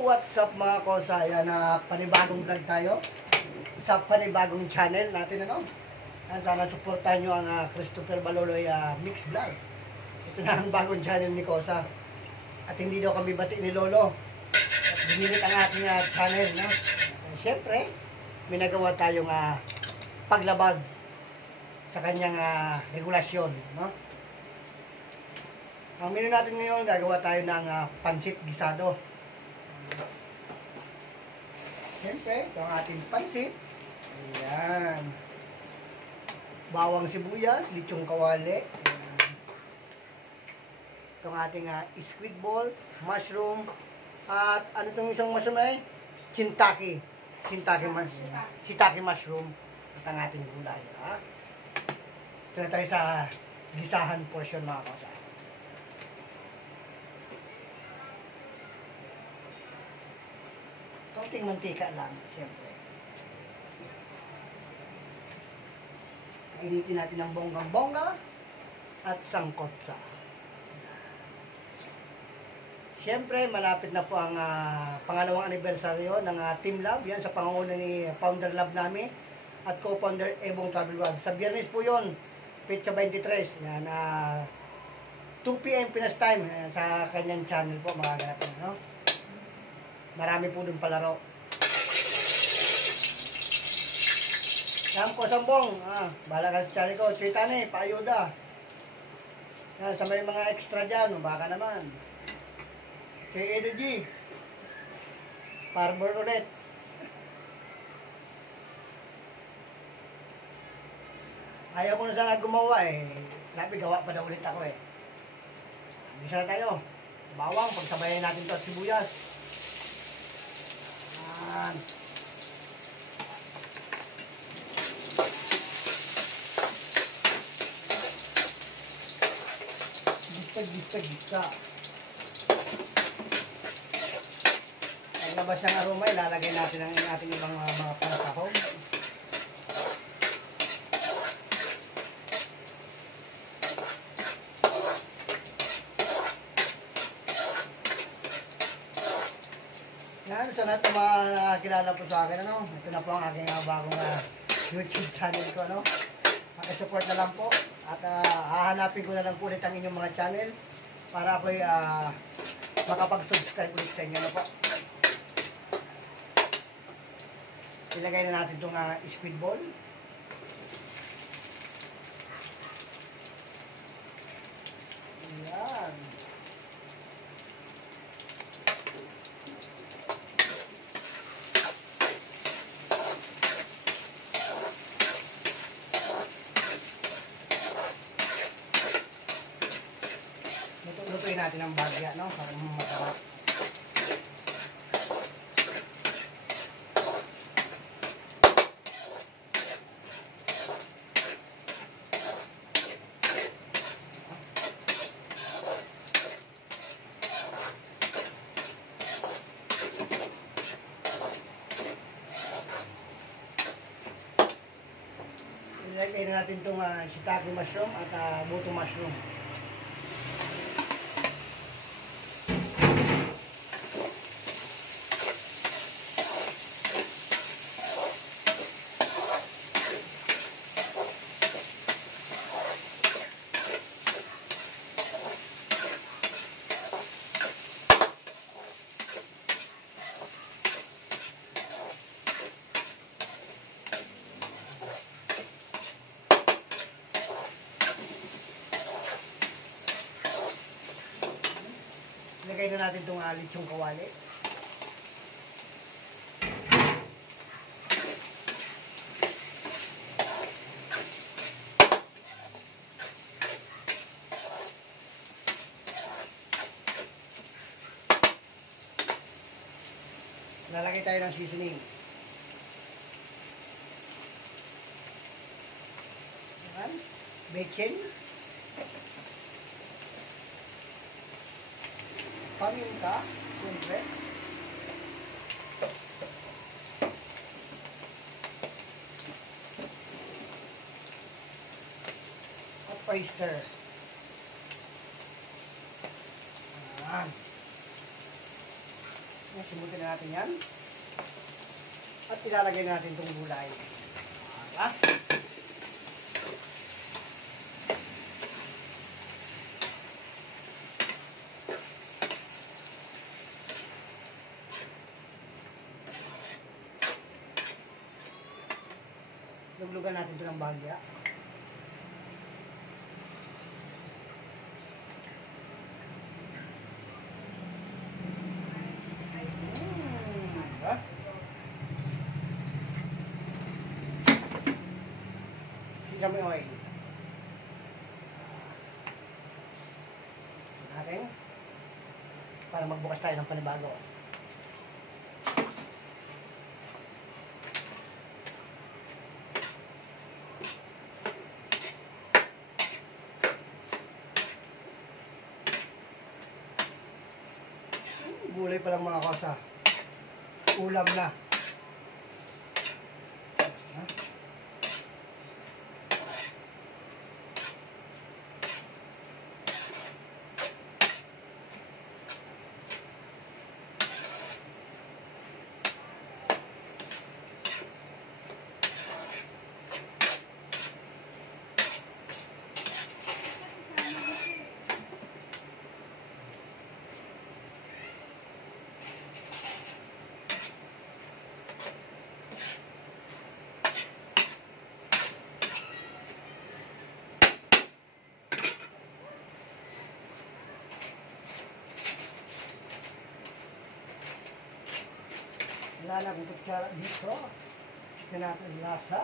What's up mga kosa? Yan na panibagong vlog tayo sa panibagong channel natin, ano? Sana supportahan nyo ang Christopher Baloloy Mix Vlog. Ito na ang bagong channel ni Kosa. At hindi daw kami bati ni Lolo. At binilit ang ating channel, no? Siyempre, may nagawa tayong paglabag sa kanyang regulasyon, no? Ang menu natin ngayon, gagawa tayo ng pansit gisado. Siyempre, ito ang ating pansit. Ayan. Bawang sibuyas, lechong kawali. Ayan. Ito ang ating squid ball, mushroom, at ano itong isang mushroom ay? Shiitake. Shiitake mushroom. At ang ating gulay. Ito na tayo sa gisahan portion mga kausa. Konting mantika lang, siyempre. Initin natin ng bonggang-bongga at sangkotsa. Siyempre, malapit na po ang pangalawang anibersaryo ng Team Lab. Yan sa pangunguna ni Founder Lab namin at co-founder Ebong Travel Vlog. Sa Biyernes po yun, Petsa 23. Yan, 2 PM Pinas time sa kanyang channel po, magaganap po, no? Marami po dun palaro. Yan po, Sambong. Bahala ka sa channel ko. Tritane, paayuda. Yan, sa may mga extra dyan, baka naman. Kay Energy. Farmer ulit. Ayaw ko na sana gumawa eh. Sabi, gawa pa daw ulit ako eh. Bisa na tayo. Bawang, pagsabayan natin ito at sibuyas. Yan. Gisa. Paglabas ng aroma, ilalagay natin ang ating ibang mga pansahog. Yan, sa lahat ng mga nakakilala po sa akin, ano? Ito na po ang aking bagong YouTube channel ko, ano? Pakisupport na lang po. At hahanapin ko na lang po ulit ang inyong mga channel para ako'y makapag-subscribe ulit sa inyo, ano po? Ilagay na natin itong squid ball. Ayan. Lutuin natin ang bagya, no? Para masarap. Ilagay na natin itong shiitake mushroom at buto mushroom. Ilagay na natin itong lechong kawali. Lalagay tayo ng seasoning. Ayan. Bacon. Paminta, siyempre. At oyster. Ayan. Yan, simutin na natin yan. At ilalagay natin itong gulay. Diba? Luglugan natin ito ng bahagya. Diba? Sesame oil. Natin. Para magbukas tayo ng panibago. Gulay pa lang mga kosa. Ulam na. Wala na kung kutsara dito. Tignan natin ang lasa.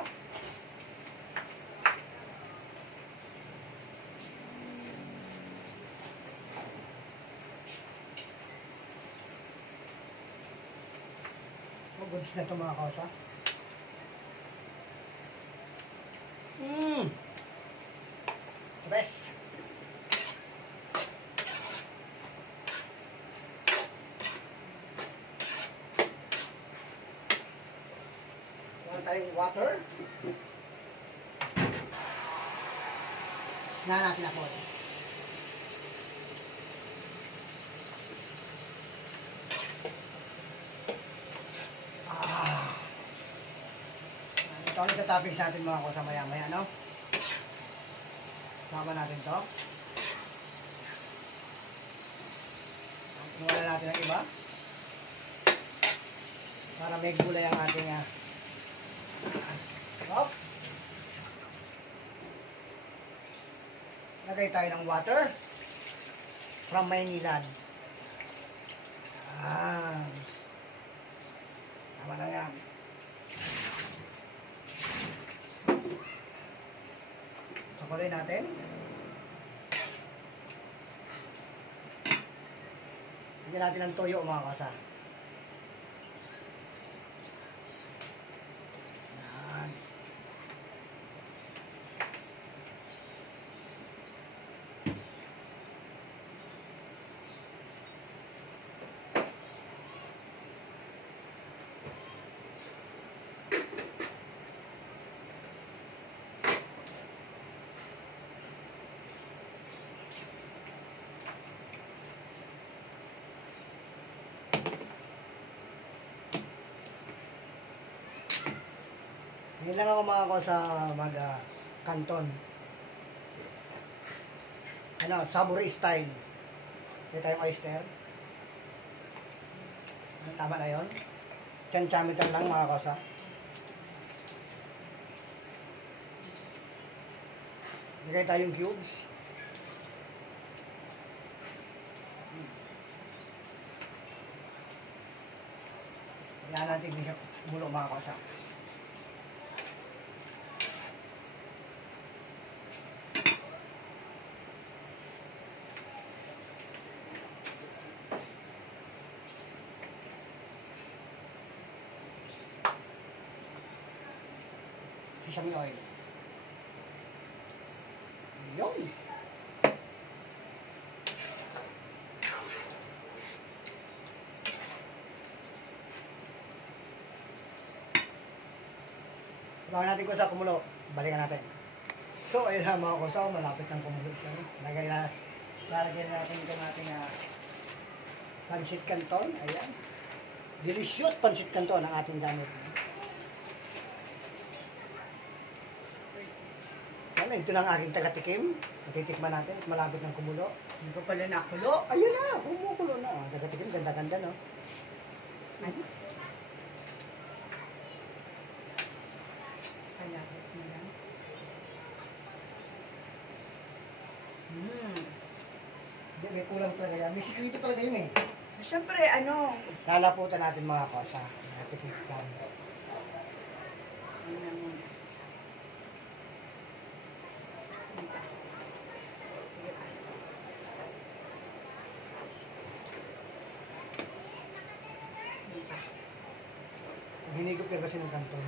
Goods na ito mga kausa. Best. Tayong water. Na natin ako. Ito ang itatoppings natin mga kusa maya-maya, no? Sama natin to. Inuwala natin ang iba. Para may gulay ang ating hop. Lagay tayo ng water from Maynilad. Tama na yan. Sakulay natin. Lagyan natin ng toyo mga kasa. Ngayon lang ako mga sa mag-canton. Savory style. Dito tayong oyster. Tama na yun. Chan-chamitan lang mga kosa. Lagay tayong cubes. Yan natin mulo mga kosa. Sesame oil. Yun. Bago natin kung sa kumulo, balikan natin. So, ayun na mga kusaw, malapit ng kumulo siya. Lalagyan natin ito natin pancit canton. Ayan. Delicious pansit canton ang ating gamit. Ano, ito na ang aking taga-tikim. Matitikman natin. Malapit ng kumulo. Hindi pa pala nakulo. Ayun na, kumukulo na. Oh, taga-tikim, ganda-ganda, no? Ano? Palapit mo lang. Hindi, may kulang talaga yan. May sikrito talaga yun eh. Siyempre, ano? Lalaputan natin mga kosa. Tikman lang. Ano mo? Sige pa. Hindi pa. Hinigop yan kasi ng kanton.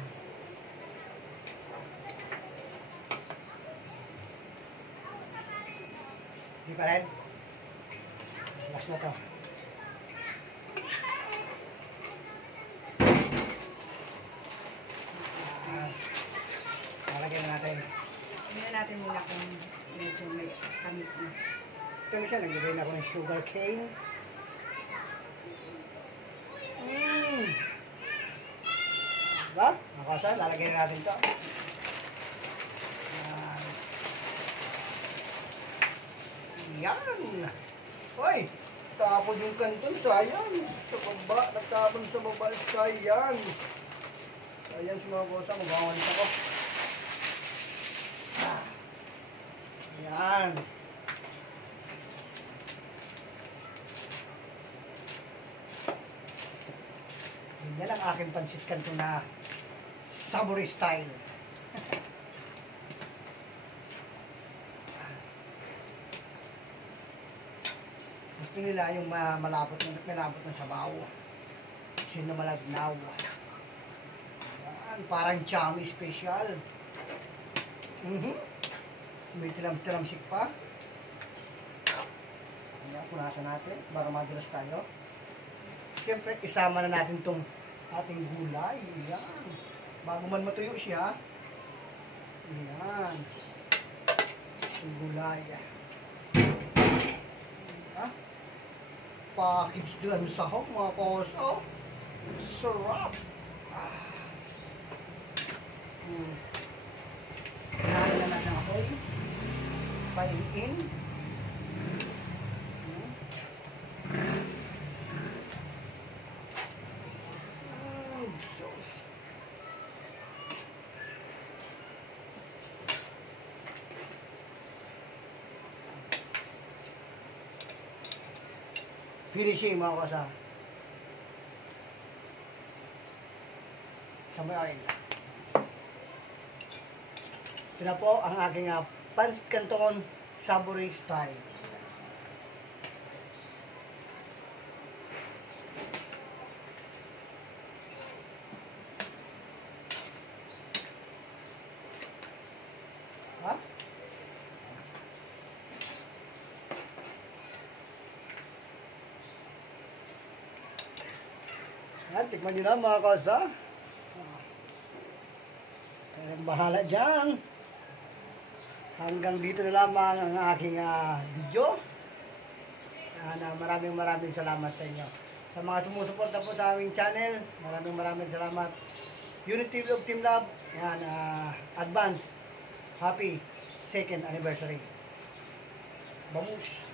Hindi pa rin. Last na to. Lalagyan na natin. Tingnan natin muna kung medyo may tamis na. Ito na siya, naglagay na ako ng sugar cane. Diba? Mga kosa, lalagyan na natin to. Yan. Hoy, tapon yung kanton, sayang. Sa baba, nagtapon sa baba, sayang. Sayang si mga kosa, magawan ako. Yan. Yan ang aking pansit kanton na samurai style. Gusto nila yung malapot ng sabaw. Sino malagnaw. Yan, parang chami special. May tilam-tilamsik pa. Ayan, punasan natin para madulas tayo. Siyempre, isama na natin itong ating gulay. Ayan. Bago man matuyo siya. Ayan. Yung gulay. Ayan. Package doon sa hok, mga koso. Sarap. Hinahin na natin ako. Pain-in. Sauce. Finishing mga kasa. Sa may oil. Ito na po ang aking pansit canton samurai style. Ha? Yan, tikman nyo na mga kausa. Kayong bahala dyan. Hanggang dito na lamang ang aking video. Maraming salamat sa inyo. Sa mga sumusuporta po sa aming channel, maraming salamat. Unity of Team Love, yan, advance, happy 2nd anniversary. Bamus!